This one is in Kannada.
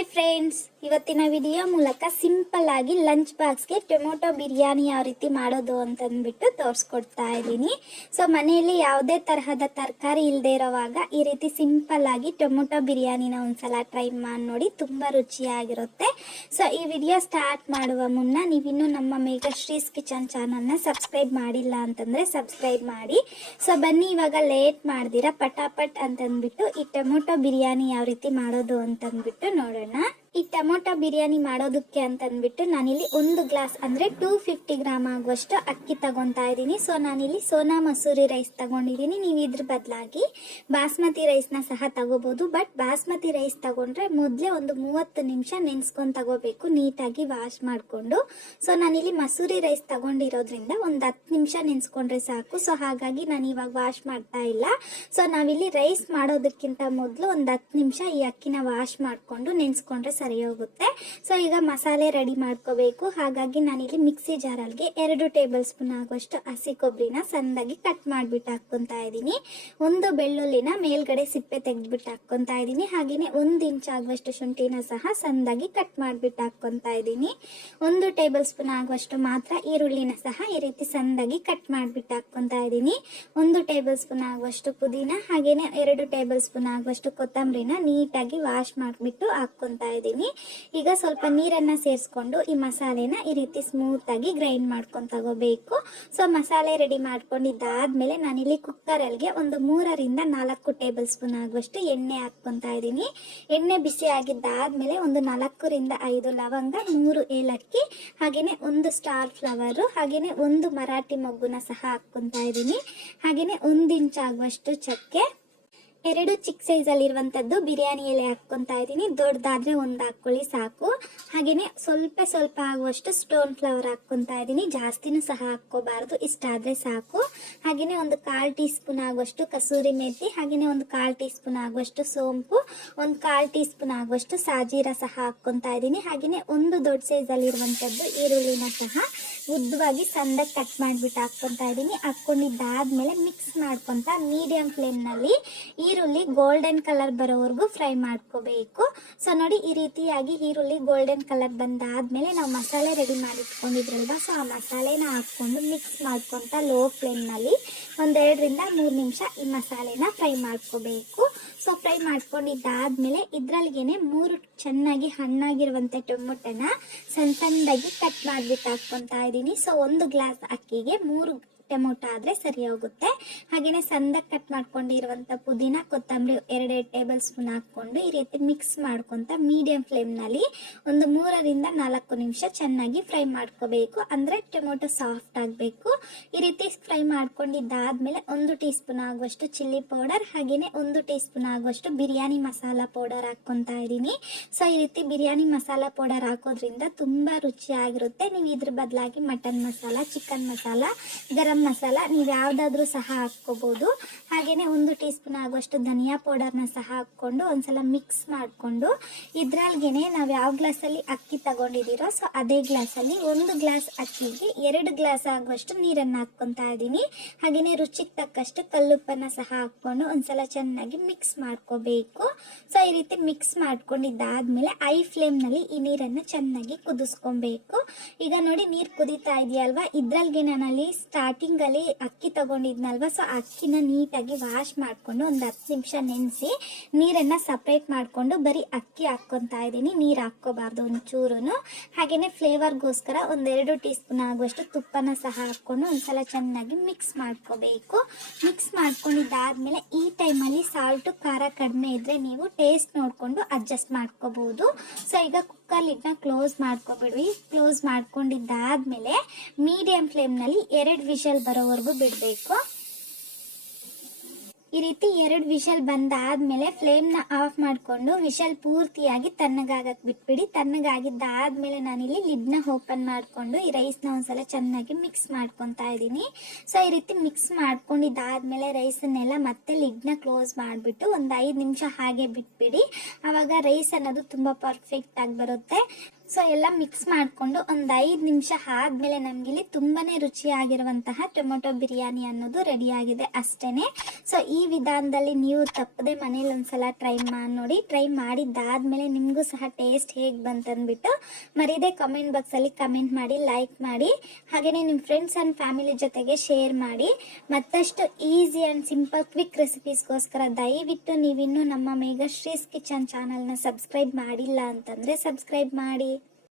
ಹಾಯ್ ಫ್ರೆಂಡ್ಸ್, ಇವತ್ತಿನ ವಿಡಿಯೋ ಮೂಲಕ ಸಿಂಪಲ್ ಆಗಿ ಲಂಚ್ ಬಾಕ್ಸ್ಗೆ ಟೊಮೊಟೊ ಬಿರಿಯಾನಿ ಯಾವ ರೀತಿ ಮಾಡೋದು ಅಂತಂದ್ಬಿಟ್ಟು ತೋರಿಸ್ಕೊಡ್ತಾ ಇದ್ದೀನಿ. ಸೊ ಮನೆಯಲ್ಲಿ ಯಾವುದೇ ತರಹದ ತರಕಾರಿ ಇಲ್ಲದೆ ಇರೋವಾಗ ಈ ರೀತಿ ಸಿಂಪಲ್ ಆಗಿ ಟೊಮೊಟೊ ಬಿರಿಯಾನಿನ ಒಂದ್ಸಲ ಟ್ರೈ ಮಾಡಿ ನೋಡಿ, ತುಂಬ ರುಚಿಯಾಗಿರುತ್ತೆ. ಸೊ ಈ ವಿಡಿಯೋ ಸ್ಟಾರ್ಟ್ ಮಾಡುವ ಮುನ್ನ ನೀವಿನ್ನೂ ನಮ್ಮ ಮೇಘಶ್ರೀಸ್ ಕಿಚನ್ ಚಾನಲ್ನ ಸಬ್ಸ್ಕ್ರೈಬ್ ಮಾಡಿಲ್ಲ ಅಂತಂದರೆ ಸಬ್ಸ್ಕ್ರೈಬ್ ಮಾಡಿ. ಸೊ ಬನ್ನಿ, ಇವಾಗ ಲೇಟ್ ಮಾಡ್ದಿರಾ ಪಟಾಪಟ್ ಅಂತಂದ್ಬಿಟ್ಟು ಈ ಟೊಮೊಟೊ ಬಿರಿಯಾನಿ ಯಾವ ರೀತಿ ಮಾಡೋದು ಅಂತಂದ್ಬಿಟ್ಟು ನೋಡೋಣ. ಈ ಟೊಮೊಟೊ ಬಿರಿಯಾನಿ ಮಾಡೋದಕ್ಕೆ ಅಂತಂದ್ಬಿಟ್ಟು ನಾನಿಲ್ಲಿ 1 ಗ್ಲಾಸ್ ಅಂದರೆ 250 ಗ್ರಾಮ್ ಆಗುವಷ್ಟು ಅಕ್ಕಿ ತಗೊತಾ ಇದ್ದೀನಿ. ಸೊ ನಾನಿಲ್ಲಿ ಸೋನಾ ಮಸೂರಿ ರೈಸ್ ತಗೊಂಡಿದ್ದೀನಿ. ನೀವು ಇದ್ರ ಬದಲಾಗಿ ಬಾಸ್ಮತಿ ರೈಸ್ನ ಸಹ ತಗೋಬಹುದು. ಬಟ್ ಬಾಸ್ಮತಿ ರೈಸ್ ತಗೊಂಡ್ರೆ ಮೊದಲೇ ಒಂದು 30 ನಿಮಿಷ ನೆನೆಸ್ಕೊಂಡು ತಗೋಬೇಕು, ನೀಟಾಗಿ ವಾಶ್ ಮಾಡಿಕೊಂಡು. ಸೊ ನಾನಿಲ್ಲಿ ಮಸೂರಿ ರೈಸ್ ತಗೊಂಡಿರೋದ್ರಿಂದ ಒಂದು 10 ನಿಮಿಷ ನೆನೆಸ್ಕೊಂಡ್ರೆ ಸಾಕು. ಸೊ ಹಾಗಾಗಿ ನಾನು ಇವಾಗ ವಾಶ್ ಮಾಡ್ತಾ ಇಲ್ಲ. ಸೊ ನಾವಿಲ್ಲಿ ರೈಸ್ ಮಾಡೋದಕ್ಕಿಂತ ಮೊದಲು ಒಂದು 10 ನಿಮಿಷ ಈ ಅಕ್ಕಿನ ವಾಶ್ ಮಾಡಿಕೊಂಡು ನೆನೆಸ್ಕೊಂಡ್ರೆ ಸರಿ ಹೋಗುತ್ತೆ. ಸೊ ಈಗ ಮಸಾಲೆ ರೆಡಿ ಮಾಡ್ಕೋಬೇಕು. ಹಾಗಾಗಿ ನಾನಿಲ್ಲಿ ಮಿಕ್ಸಿ ಜಾರಲ್ಗೆ 2 ಟೇಬಲ್ ಸ್ಪೂನ್ ಆಗುವಷ್ಟು ಹಸಿ ಕೊಬ್ಬರಿನ ಸಣ್ಣದಾಗಿ ಕಟ್ ಮಾಡಿಬಿಟ್ಟು ಹಾಕ್ಕೊಂತಾ ಇದ್ದೀನಿ. 1 ಬೆಳ್ಳುಳ್ಳಿನ ಮೇಲ್ಗಡೆ ಸಿಪ್ಪೆ ತೆಗೆದ್ಬಿಟ್ಟು ಹಾಕ್ಕೊಂತಾ ಇದ್ದೀನಿ. ಹಾಗೆಯೇ 1 ಇಂಚ್ ಆಗುವಷ್ಟು ಶುಂಠಿನ ಸಹ ಸಣ್ಣದಾಗಿ ಕಟ್ ಮಾಡಿಬಿಟ್ಟು ಹಾಕ್ಕೊಂತಾ ಇದ್ದೀನಿ. 1 ಟೇಬಲ್ ಸ್ಪೂನ್ ಆಗುವಷ್ಟು ಮಾತ್ರ ಈರುಳ್ಳಿನ ಸಹ ಈ ರೀತಿ ಸಣ್ಣದಾಗಿ ಕಟ್ ಮಾಡಿಬಿಟ್ಟು ಹಾಕ್ಕೊಂತಾ ಇದ್ದೀನಿ. 1 ಟೇಬಲ್ ಸ್ಪೂನ್ ಆಗುವಷ್ಟು ಪುದೀನ, ಹಾಗೆಯೇ 2 ಟೇಬಲ್ ಸ್ಪೂನ್ ಆಗುವಷ್ಟು ಕೊತ್ತಂಬರಿನ ನೀಟಾಗಿ ವಾಶ್ ಮಾಡಿಬಿಟ್ಟು ಹಾಕ್ಕೊಂತಾ ಇದ್ದೀನಿ. ಈಗ ಸ್ವಲ್ಪ ನೀರನ್ನ ಸೇರಿಸ್ಕೊಂಡು ಈ ಮಸಾಲೆನ ಈ ರೀತಿ ಸ್ಮೂತ್ ಆಗಿ ಗ್ರೈಂಡ್ ಮಾಡ್ಕೊಂಡು ತಗೋಬೇಕು. ಸೊ ಮಸಾಲೆ ರೆಡಿ ಮಾಡ್ಕೊಂಡಿದ್ದಾದ್ಮೇಲೆ ನಾನಿಲ್ಲಿ ಕುಕ್ಕರಲ್ಗೆ ಒಂದು 3 ರಿಂದ 4 ಟೇಬಲ್ ಸ್ಪೂನ್ ಆಗುವಷ್ಟು ಎಣ್ಣೆ ಹಾಕ್ಕೊಂತಾ ಇದ್ದೀನಿ. ಎಣ್ಣೆ ಬಿಸಿ ಆಗಿದ್ದಾದ್ಮೇಲೆ ಒಂದು 4 ರಿಂದ 5 ಲವಂಗ, 3 ಏಲಕ್ಕಿ, ಹಾಗೇನೆ 1 ಸ್ಟಾರ್ ಫ್ಲವರ್, ಹಾಗೇನೆ 1 ಮರಾಠಿ ಮೊಗ್ಗುನ ಸಹ ಹಾಕ್ಕೊಂತಾ ಇದ್ದೀನಿ. ಹಾಗೇನೆ 1 ಇಂಚ್ ಆಗುವಷ್ಟು ಚಕ್ಕೆ, 2 ಚಿಕ್ಕ ಸೈಜಲ್ಲಿ ಇರುವಂತದ್ದು ಬಿರಿಯಾನಿ ಎಲೆ ಹಾಕ್ಕೊಂತಾ ಇದ್ದೀನಿ. ದೊಡ್ಡದಾದ್ರೆ 1 ಹಾಕೊಳ್ಳಿ ಸಾಕು. ಹಾಗೇನೆ ಸ್ವಲ್ಪ ಆಗುವಷ್ಟು ಸ್ಟೋನ್ ಫ್ಲವರ್ ಹಾಕ್ಕೊಂತಾ ಇದ್ದೀನಿ. ಜಾಸ್ತಿನೂ ಸಹ ಹಾಕ್ಕೋಬಾರ್ದು, ಇಷ್ಟಾದ್ರೆ ಸಾಕು. ಹಾಗೇನೆ ಒಂದು 1/4 ಟೀ ಸ್ಪೂನ್ ಆಗುವಷ್ಟು ಕಸೂರಿ ಮೇಥಿ, ಹಾಗೇನೆ ಒಂದು 1/4 ಟೀ ಸ್ಪೂನ್ ಆಗುವಷ್ಟು ಸೋಂಪು, ಒಂದು 1/4 ಟೀ ಸ್ಪೂನ್ ಆಗುವಷ್ಟು ಸಾಜೀರ ಸಹ ಹಾಕ್ಕೊಂತಾ ಇದ್ದೀನಿ. ಹಾಗೇನೆ 1 ದೊಡ್ಡ ಸೈಜಲ್ಲಿ ಇರುವಂತದ್ದು ಈರುಳ್ಳಿನ ಸಹ ಉದ್ದವಾಗಿ ಸಣ್ಣದಾಗಿ ಕಟ್ ಮಾಡಿಬಿಟ್ಟು ಹಾಕ್ಕೊಂತಾ ಇದ್ದೀನಿ. ಹಾಕ್ಕೊಂಡಿದ್ದಾದ್ಮೇಲೆ ಮಿಕ್ಸ್ ಮಾಡ್ಕೊಂತ ಮೀಡಿಯಂ ಫ್ಲೇಮ್ನಲ್ಲಿ ಈರುಳ್ಳಿ ಗೋಲ್ಡನ್ ಕಲರ್ ಬರೋವರೆಗೂ ಫ್ರೈ ಮಾಡ್ಕೋಬೇಕು. ಸೊ ನೋಡಿ, ಈ ರೀತಿಯಾಗಿ ಈರುಳ್ಳಿ ಗೋಲ್ಡನ್ ಕಲರ್ ಬಂದಾದ್ಮೇಲೆ ನಾವು ಮಸಾಲೆ ರೆಡಿ ಮಾಡಿಟ್ಕೊಂಡಿದ್ರಲ್ವಾ, ಸೊ ಆ ಮಸಾಲೆನ ಹಾಕ್ಕೊಂಡು ಮಿಕ್ಸ್ ಮಾಡ್ಕೊಂತ ಲೋ ಫ್ಲೇಮ್ನಲ್ಲಿ 1-2 ರಿಂದ 3 ನಿಮಿಷ ಈ ಮಸಾಲೆನ ಫ್ರೈ ಮಾಡ್ಕೋಬೇಕು. ಸೊ ಫ್ರೈ ಮಾಡ್ಕೊಂಡಿದ್ದಾದ್ಮೇಲೆ ಇದ್ರಲ್ಲಿಗೆ 3 ಚೆನ್ನಾಗಿ ಹಣ್ಣಾಗಿರುವಂಥ ಟೊಮೊಟೊನ ಸಣ್ಣದಾಗಿ ಕಟ್ ಮಾಡಿಬಿಟ್ಟು ಹಾಕ್ಕೊಂತಾ ಇದ್ದೀನಿ. ಸೊ 1 ಗ್ಲಾಸ್ ಅಕ್ಕಿಗೆ 3 ಟೊಮೊಟೊ ಆದರೆ ಸರಿ ಹೋಗುತ್ತೆ. ಹಾಗೆಯೇ ಸಣ್ಣದಾಗಿ ಕಟ್ ಮಾಡ್ಕೊಂಡಿರುವಂಥ ಪುದೀನ, ಕೊತ್ತಂಬರಿ 2 ಟೇಬಲ್ ಸ್ಪೂನ್ ಹಾಕ್ಕೊಂಡು ಈ ರೀತಿ ಮಿಕ್ಸ್ ಮಾಡ್ಕೊತ ಮೀಡಿಯಂ ಫ್ಲೇಮ್ನಲ್ಲಿ ಒಂದು 3 ರಿಂದ 4 ನಿಮಿಷ ಚೆನ್ನಾಗಿ ಫ್ರೈ ಮಾಡ್ಕೋಬೇಕು. ಅಂದರೆ ಟೊಮೊಟೊ ಸಾಫ್ಟ್ ಆಗಬೇಕು. ಈ ರೀತಿ ಫ್ರೈ ಮಾಡ್ಕೊಂಡಿದ್ದಾದ್ಮೇಲೆ 1 ಟೀ ಸ್ಪೂನ್ ಆಗುವಷ್ಟು ಚಿಲ್ಲಿ ಪೌಡರ್, ಹಾಗೆಯೇ 1 ಟೀ ಸ್ಪೂನ್ ಆಗುವಷ್ಟು ಬಿರಿಯಾನಿ ಮಸಾಲ ಪೌಡರ್ ಹಾಕ್ಕೊತಾ ಇದ್ದೀನಿ. ಸೊ ಈ ರೀತಿ ಬಿರಿಯಾನಿ ಮಸಾಲ ಪೌಡರ್ ಹಾಕೋದ್ರಿಂದ ತುಂಬ ರುಚಿಯಾಗಿರುತ್ತೆ. ನೀವು ಇದ್ರ ಬದಲಾಗಿ ಮಟನ್ ಮಸಾಲ, ಚಿಕನ್ ಮಸಾಲ, ಗರಂ ಮಸಾಲ ನೀವು ಯಾವುದಾದ್ರೂ ಸಹ ಹಾಕ್ಕೋಬಹುದು. ಹಾಗೆಯೇ 1 ಟೀ ಸ್ಪೂನ್ ಆಗುವಷ್ಟು ಧನಿಯಾ ಪೌಡರ್ನ ಸಹ ಹಾಕ್ಕೊಂಡು ಒಂದ್ಸಲ ಮಿಕ್ಸ್ ಮಾಡಿಕೊಂಡು ಇದ್ರಲ್ಗೆ ನಾವು ಯಾವ ಗ್ಲಾಸಲ್ಲಿ ಅಕ್ಕಿ ತಗೊಂಡಿದ್ದೀರೋ ಸೊ ಅದೇ ಗ್ಲಾಸಲ್ಲಿ 1 ಗ್ಲಾಸ್ ಅಕ್ಕಿಗೆ 2 ಗ್ಲಾಸ್ ಆಗುವಷ್ಟು ನೀರನ್ನು ಹಾಕ್ಕೊತಾ ಇದ್ದೀನಿ. ಹಾಗೆಯೇ ರುಚಿಗೆ ತಕ್ಕಷ್ಟು ಕಲ್ಲುಪ್ಪನ್ನು ಸಹ ಹಾಕ್ಕೊಂಡು ಒಂದ್ಸಲ ಚೆನ್ನಾಗಿ ಮಿಕ್ಸ್ ಮಾಡ್ಕೋಬೇಕು. ಸೊ ಈ ರೀತಿ ಮಿಕ್ಸ್ ಮಾಡ್ಕೊಂಡಿದ್ದಾದ್ಮೇಲೆ ಐ ಫ್ಲೇಮ್ನಲ್ಲಿ ಈ ನೀರನ್ನು ಚೆನ್ನಾಗಿ ಕುದಿಸ್ಕೊಬೇಕು. ಈಗ ನೋಡಿ, ನೀರು ಕುದೀತಾ ಇದೆಯಲ್ವಾ, ಇದ್ರಲ್ಗೆ ನಾನಲ್ಲಿ ಸ್ಟಾರ್ಟಿಂಗಲ್ಲಿ ಅಕ್ಕಿ ತಗೊಂಡಿದ್ನಲ್ವ, ಸೊ ಅಕ್ಕಿನ ನೀಟಾಗಿ ವಾಶ್ ಮಾಡಿಕೊಂಡು ಒಂದು 10 ನಿಮಿಷ ನೆನೆಸಿ ನೀರನ್ನು ಸಪ್ರೇಟ್ ಮಾಡಿಕೊಂಡು ಬರೀ ಅಕ್ಕಿ ಹಾಕ್ಕೊತಾ ಇದ್ದೀನಿ. ನೀರು ಹಾಕ್ಕೋಬಾರ್ದು ಒಂಚೂರು. ಹಾಗೆಯೇ ಫ್ಲೇವರ್ಗೋಸ್ಕರ 1-2 ಟೀ ಸ್ಪೂನ್ ಆಗುವಷ್ಟು ತುಪ್ಪನ ಸಹ ಹಾಕ್ಕೊಂಡು ಒಂದ್ಸಲ ಚೆನ್ನಾಗಿ ಮಿಕ್ಸ್ ಮಾಡ್ಕೋಬೇಕು. ಮಿಕ್ಸ್ ಮಾಡ್ಕೊಂಡಿದ್ದಾದ್ಮೇಲೆ ಈ ಟೈಮಲ್ಲಿ ಸಾಲ್ಟು ಖಾರ ಕಡಿಮೆ ಇದ್ದರೆ ನೀವು ಟೇಸ್ಟ್ ನೋಡಿಕೊಂಡು ಅಡ್ಜಸ್ಟ್ ಮಾಡ್ಕೋಬಹುದು. ಸೊ ಈಗ ಕುಕ್ಕರ್ ಲಿಡ್ನ ಕ್ಲೋಸ್ ಮಾಡ್ಕೊಬಿಡ್ವಿ. ಕ್ಲೋಸ್ ಮಾಡ್ಕೊಂಡಿದ್ದಾದ್ಮೇಲೆ ಮೀಡಿಯಂ ಫ್ಲೇಮ್ನಲ್ಲಿ 2 ವಿಷಲ್ ಬರೋವರೆಗೂ ಬಿಡಬೇಕು. ಈ ರೀತಿ 2 ವಿಷಲ್ ಬಂದಾದ್ಮೇಲೆ ಫ್ಲೇಮ್ನ ಆಫ್ ಮಾಡಿಕೊಂಡು ವಿಷಲ್ ಪೂರ್ತಿಯಾಗಿ ತಣ್ಣಗಾಗಕ್ಕೆ ಬಿಟ್ಬಿಡಿ. ತಣ್ಣಗಾಗಿದ್ದಾದ್ಮೇಲೆ ನಾನಿಲ್ಲಿ ಲಿಡ್ನ ಓಪನ್ ಮಾಡಿಕೊಂಡು ಈ ರೈಸ್ನ ಒಂದ್ಸಲ ಚೆನ್ನಾಗಿ ಮಿಕ್ಸ್ ಮಾಡ್ಕೊತಾ ಇದ್ದೀನಿ. ಸೊ ಈ ರೀತಿ ಮಿಕ್ಸ್ ಮಾಡ್ಕೊಂಡಿದ್ದಾದ್ಮೇಲೆ ರೈಸನ್ನೆಲ್ಲ ಮತ್ತೆ ಲಿಡ್ನ ಕ್ಲೋಸ್ ಮಾಡಿಬಿಟ್ಟು ಒಂದು 5 ನಿಮಿಷ ಹಾಗೆ ಬಿಟ್ಬಿಡಿ. ಆವಾಗ ರೈಸ್ ಅನ್ನೋದು ತುಂಬ ಪರ್ಫೆಕ್ಟ್ ಆಗಿ ಬರುತ್ತೆ. ಸೊ ಎಲ್ಲ ಮಿಕ್ಸ್ ಮಾಡಿಕೊಂಡು ಒಂದು 5 ನಿಮಿಷ ಆದಮೇಲೆ ನಮಗಿಲ್ಲಿ ತುಂಬಾ ರುಚಿಯಾಗಿರುವಂತಹ ಟೊಮೊಟೊ ಬಿರಿಯಾನಿ ಅನ್ನೋದು ರೆಡಿಯಾಗಿದೆ ಅಷ್ಟೇ. ಸೊ ಈ ವಿಧಾನದಲ್ಲಿ ನೀವು ತಪ್ಪದೆ ಮನೇಲಿ ಒಂದ್ಸಲ ಟ್ರೈ ಮಾಡಿ ನೋಡಿ. ಟ್ರೈ ಮಾಡಿದ್ದಾದಮೇಲೆ ನಿಮಗೂ ಸಹ ಟೇಸ್ಟ್ ಹೇಗೆ ಬಂತಂದ್ಬಿಟ್ಟು ಮರೀದೆ ಕಮೆಂಟ್ ಬಾಕ್ಸಲ್ಲಿ ಕಮೆಂಟ್ ಮಾಡಿ, ಲೈಕ್ ಮಾಡಿ, ಹಾಗೆಯೇ ನಿಮ್ಮ ಫ್ರೆಂಡ್ಸ್ ಆ್ಯಂಡ್ ಫ್ಯಾಮಿಲಿ ಜೊತೆಗೆ ಶೇರ್ ಮಾಡಿ. ಮತ್ತಷ್ಟು ಈಸಿ ಆ್ಯಂಡ್ ಸಿಂಪಲ್ ಕ್ವಿಕ್ ರೆಸಿಪೀಸ್ಗೋಸ್ಕರ ದಯವಿಟ್ಟು ನೀವಿನ್ನೂ ನಮ್ಮ ಮೇಘಶ್ರೀಸ್ ಕಿಚನ್ ಚಾನಲ್ನ ಸಬ್ಸ್ಕ್ರೈಬ್ ಮಾಡಿಲ್ಲ ಅಂತಂದರೆ ಸಬ್ಸ್ಕ್ರೈಬ್ ಮಾಡಿ.